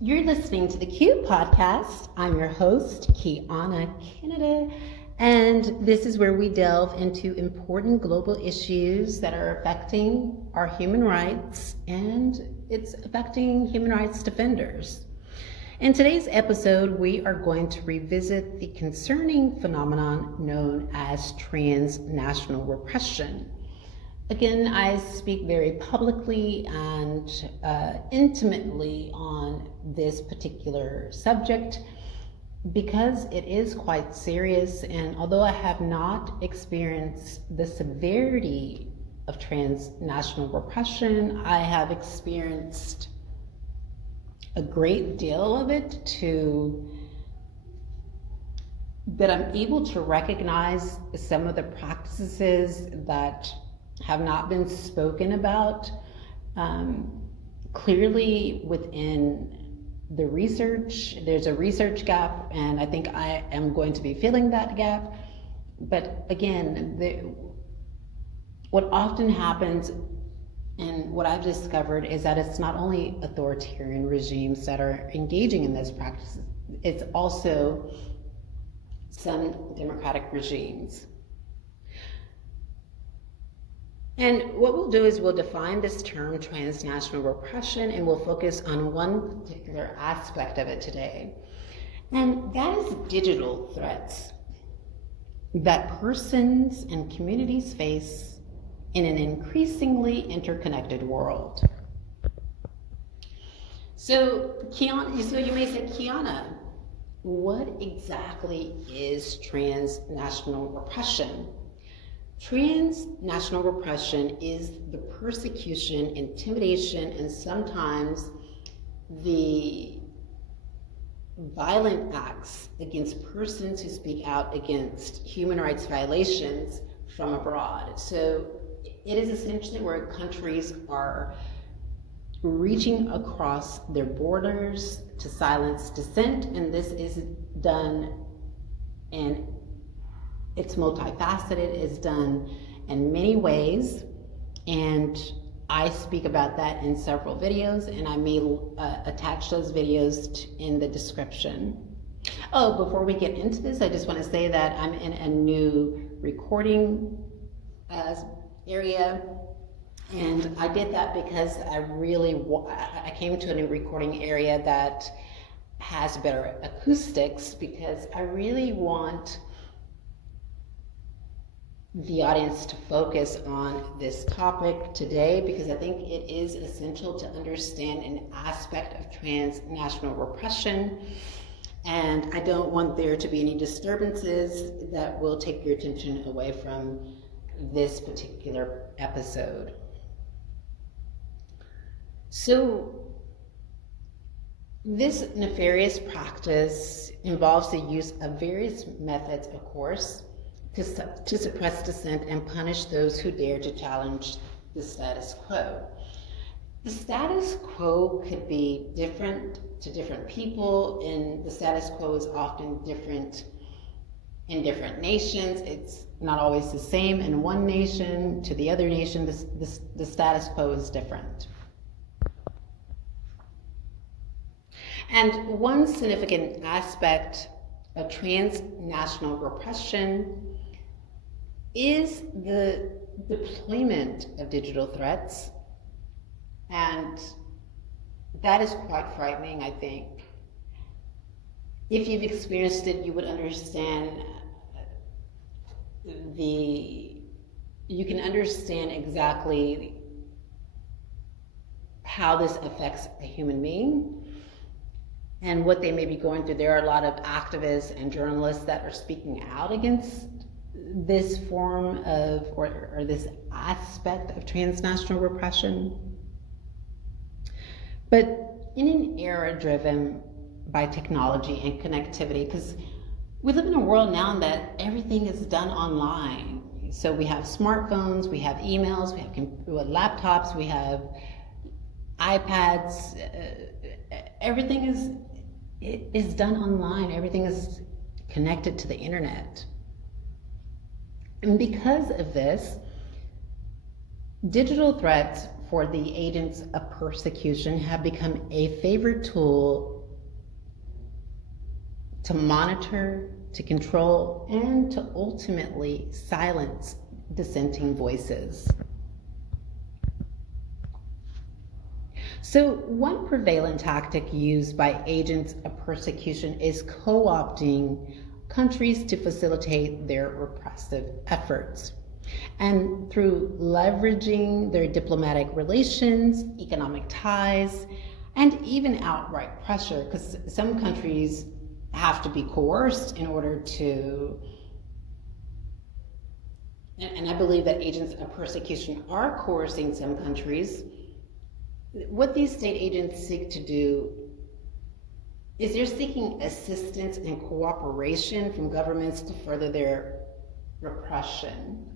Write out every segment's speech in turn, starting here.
You're listening to the Q podcast. I'm your host, Kiana Canada, and this is where we delve into important global issues that are affecting our human rights, and it's affecting human rights defenders. In today's episode, we are going to revisit the concerning phenomenon known as transnational repression. Again, I speak very publicly and intimately on this particular subject because it is quite serious, and although I have not experienced the severity of transnational repression, I have experienced a great deal of it that I'm able to recognize some of the practices that have not been spoken about clearly within the research. There's a research gap, and I think I am going to be filling that gap. But again, what often happens and what I've discovered is that it's not only authoritarian regimes that are engaging in this practice, it's also some democratic regimes. And what we'll do is we'll define this term transnational repression, and we'll focus on one particular aspect of it today. And that is digital threats that persons and communities face in an increasingly interconnected world. So you may say, Kiana, what exactly is transnational repression? Transnational repression is the persecution, intimidation, and sometimes the violent acts against persons who speak out against human rights violations from abroad. So it is essentially where countries are reaching across their borders to silence dissent, and this is done in it's multifaceted, it's done in many ways, and I speak about that in several videos, and I may attach those videos in the description. Oh, before we get into this, I just want to say that I'm in a new recording area, and I did that because I came to a new recording area that has better acoustics, because I really want the audience to focus on this topic today, because I think it is essential to understand an aspect of transnational repression, and I don't want there to be any disturbances that will take your attention away from this particular episode. So this nefarious practice involves the use of various methods, of course, to suppress dissent and punish those who dare to challenge the status quo. The status quo could be different to different people, and the status quo is often different in different nations. It's not always the same in one nation to the other nation. The status quo is different. And one significant aspect of transnational repression is the deployment of digital threats, and that is quite frightening, I think. If you've experienced it, you would understand you can understand exactly how this affects a human being and what they may be going through. There are a lot of activists and journalists that are speaking out against this form of, or this aspect of transnational repression. But in an era driven by technology and connectivity, because we live in a world now that everything is done online. So we have smartphones, we have emails, we have laptops, we have iPads, everything is done online, everything is connected to the internet. And because of this, digital threats for the agents of persecution have become a favorite tool to monitor, to control, and to ultimately silence dissenting voices. So one prevalent tactic used by agents of persecution is co-opting countries to facilitate their repressive efforts. And through leveraging their diplomatic relations, economic ties, and even outright pressure, because some countries have to be coerced in order to, and I believe that agents of persecution are coercing some countries. What these state agents seek to do is they're seeking assistance and cooperation from governments to further their repression.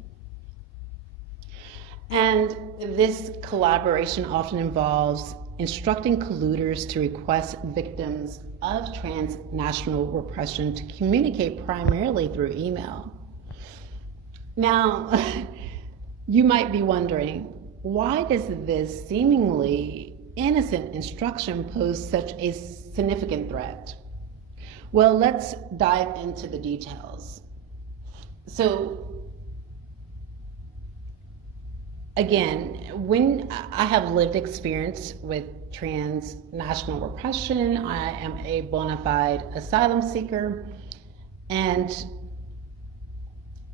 And this collaboration often involves instructing colluders to request victims of transnational repression to communicate primarily through email. Now, you might be wondering, why does this seemingly innocent instruction pose such a significant threat? Well, let's dive into the details. So, again, when I have lived experience with transnational repression, I am a bona fide asylum seeker, and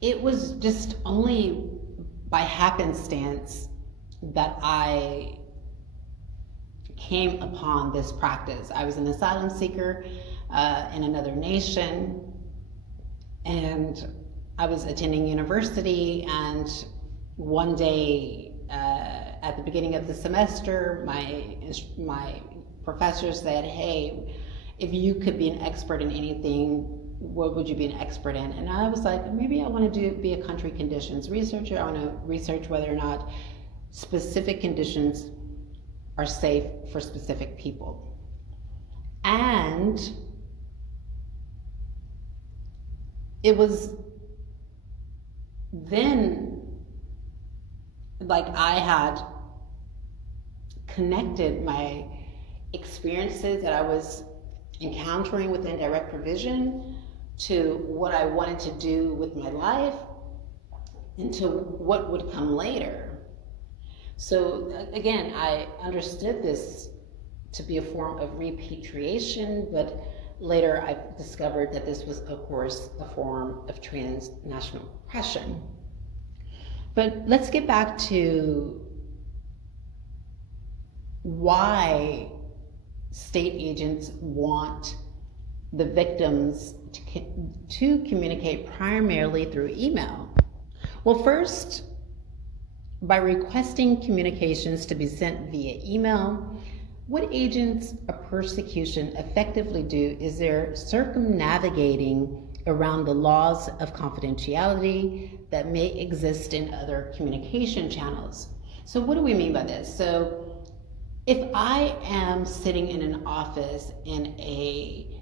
it was just only by happenstance that I came upon this practice. I was an asylum seeker in another nation, and I was attending university, and one day at the beginning of the semester, my professor said, "Hey, if you could be an expert in anything, what would you be an expert in?" And I was like, maybe I want to be a country conditions researcher. I want to research whether or not specific conditions are safe for specific people. And it was then like I had connected my experiences that I was encountering within direct provision to what I wanted to do with my life and to what would come later. So again, I understood this to be a form of repatriation, but later I discovered that this was, of course, a form of transnational repression. But let's get back to why state agents want the victims to communicate primarily through email. Well, first, by requesting communications to be sent via email, what agents of persecution effectively do is they're circumnavigating around the laws of confidentiality that may exist in other communication channels. So what do we mean by this? So if I am sitting in an office in a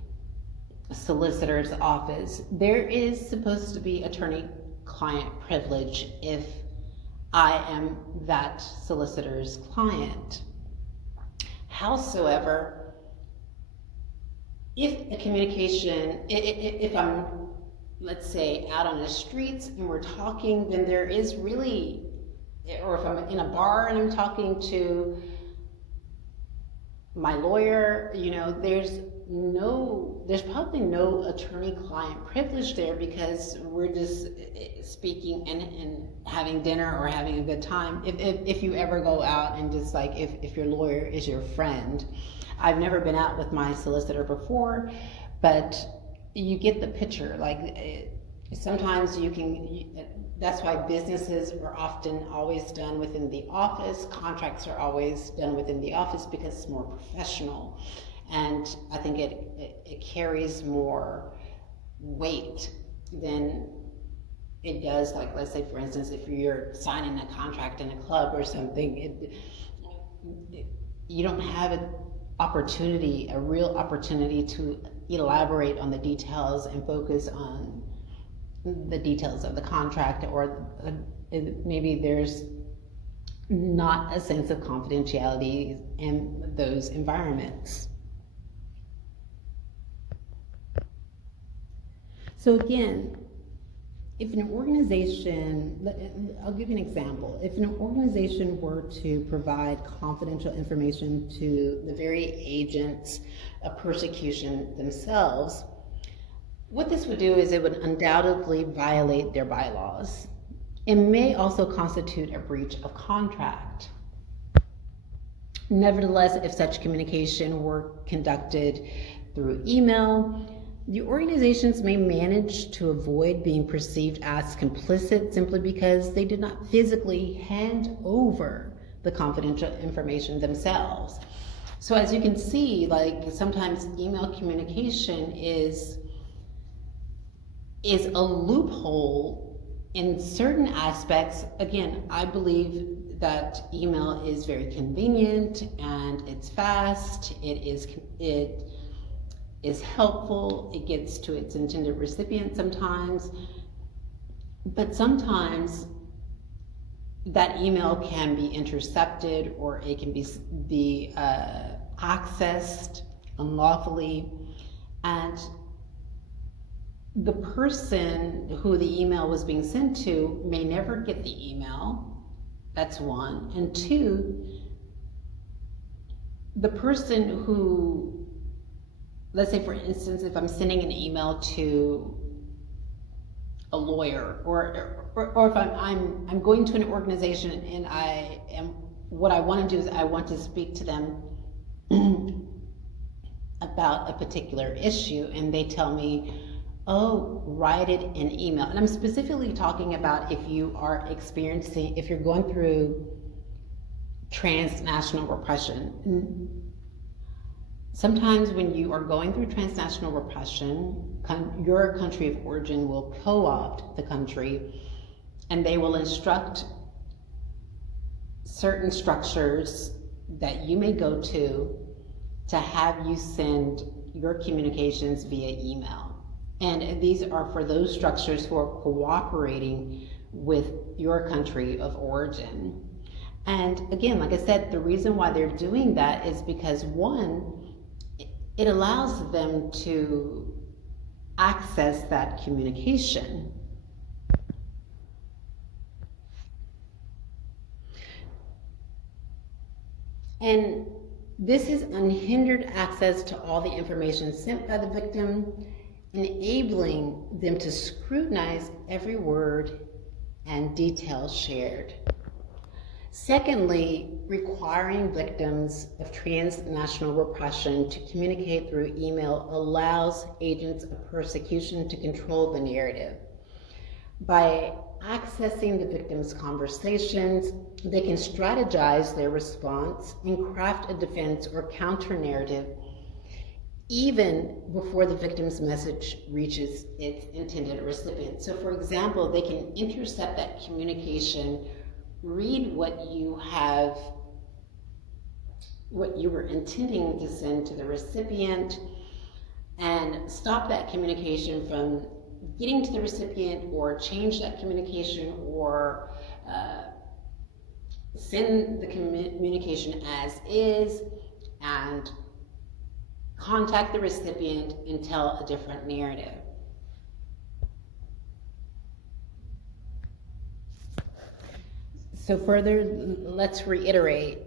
solicitor's office, there is supposed to be attorney-client privilege if I am that solicitor's client. Howsoever, if a communication, if I'm, let's say, out on the streets and we're talking, then there is really, or if I'm in a bar and I'm talking to my lawyer, you know, there's probably no attorney-client privilege there because we're just speaking and having dinner or having a good time. If you ever go out and just like, if your lawyer is your friend. I've never been out with my solicitor before, but you get the picture. Like sometimes that's why businesses are often always done within the office. Contracts are always done within the office because it's more professional. And I think it carries more weight than it does, like, let's say, for instance, if you're signing a contract in a club or something, you don't have a real opportunity to elaborate on the details and focus on the details of the contract, or maybe there's not a sense of confidentiality in those environments. So again, if an organization, I'll give you an example. If an organization were to provide confidential information to the very agents of persecution themselves, what this would do is it would undoubtedly violate their bylaws. It may also constitute a breach of contract. Nevertheless, if such communication were conducted through email, the organizations may manage to avoid being perceived as complicit simply because they did not physically hand over the confidential information themselves. So as you can see, like sometimes email communication is a loophole in certain aspects. Again, I believe that email is very convenient and it's fast, it is helpful, it gets to its intended recipient sometimes, but sometimes that email can be intercepted or it can be accessed unlawfully, and the person who the email was being sent to may never get the email. That's one. And two, the person who, let's say for instance, if I'm sending an email to a lawyer, or if I'm going to an organization and what I want to do is I want to speak to them about a particular issue, and they tell me, oh, write it in email. And I'm specifically talking about if you are experiencing, if you're going through transnational repression. Sometimes when you are going through transnational repression, your country of origin will co-opt the country, and they will instruct certain structures that you may go to have you send your communications via email. And these are for those structures who are cooperating with your country of origin. And again, like I said, the reason why they're doing that is because, one, it allows them to access that communication. And this is unhindered access to all the information sent by the victim, enabling them to scrutinize every word and detail shared. Secondly, requiring victims of transnational repression to communicate through email allows agents of persecution to control the narrative. By accessing the victim's conversations, they can strategize their response and craft a defense or counter-narrative even before the victim's message reaches its intended recipient. So for example, they can intercept that communication, read what you were intending to send to the recipient, and stop that communication from getting to the recipient, or change that communication, or send the communication as is and contact the recipient and tell a different narrative. So further, let's reiterate,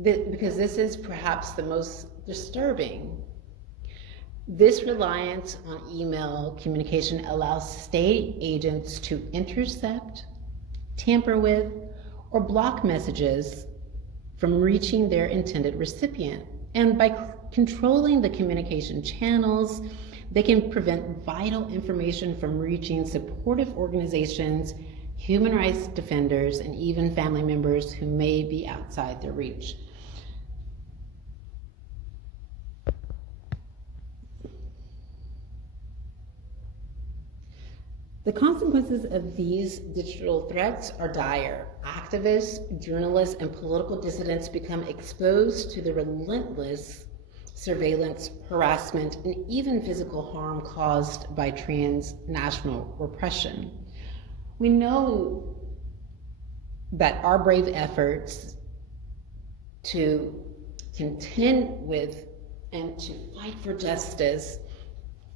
because this is perhaps the most disturbing. This reliance on email communication allows state agents to intercept, tamper with, or block messages from reaching their intended recipient. And by controlling the communication channels, they can prevent vital information from reaching supportive organizations, human rights defenders, and even family members who may be outside their reach. The consequences of these digital threats are dire. Activists, journalists, and political dissidents become exposed to the relentless surveillance, harassment, and even physical harm caused by transnational repression. We know that our brave efforts to contend with and to fight for justice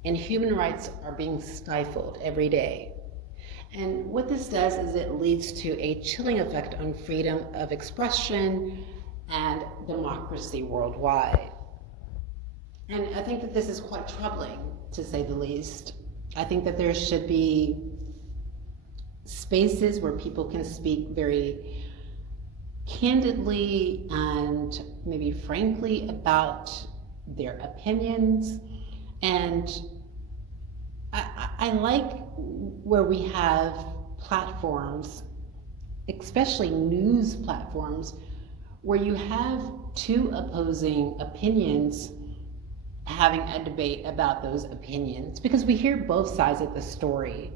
and human rights are being stifled every day. And what this does is it leads to a chilling effect on freedom of expression and democracy worldwide. And I think that this is quite troubling, to say the least. I think that there should be spaces where people can speak very candidly and maybe frankly about their opinions. And I like where we have platforms, especially news platforms, where you have two opposing opinions having a debate about those opinions, because we hear both sides of the story.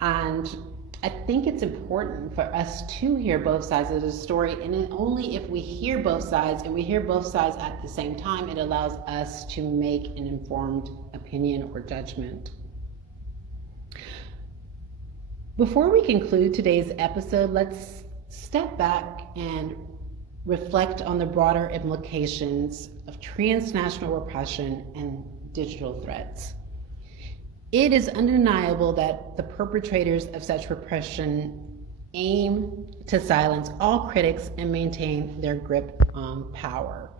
And I think it's important for us to hear both sides of the story, and only if we hear both sides and we hear both sides at the same time, it allows us to make an informed opinion or judgment. Before we conclude today's episode, let's step back and reflect on the broader implications of transnational repression and digital threats. It is undeniable that the perpetrators of such repression aim to silence all critics and maintain their grip on power.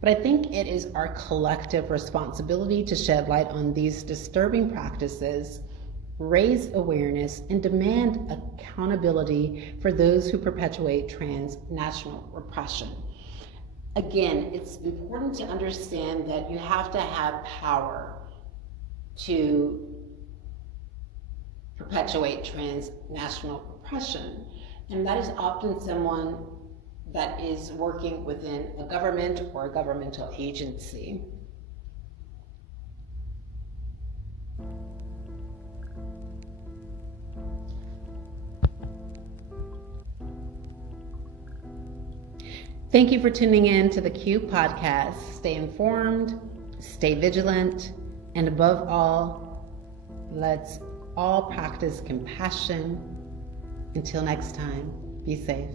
But I think it is our collective responsibility to shed light on these disturbing practices, raise awareness, and demand accountability for those who perpetuate transnational repression. Again, it's important to understand that you have to have power to perpetuate transnational repression, and that is often someone that is working within a government or a governmental agency. Thank you for tuning in to the Q podcast. Stay informed, stay vigilant, and above all, let's all practice compassion. Until next time, be safe.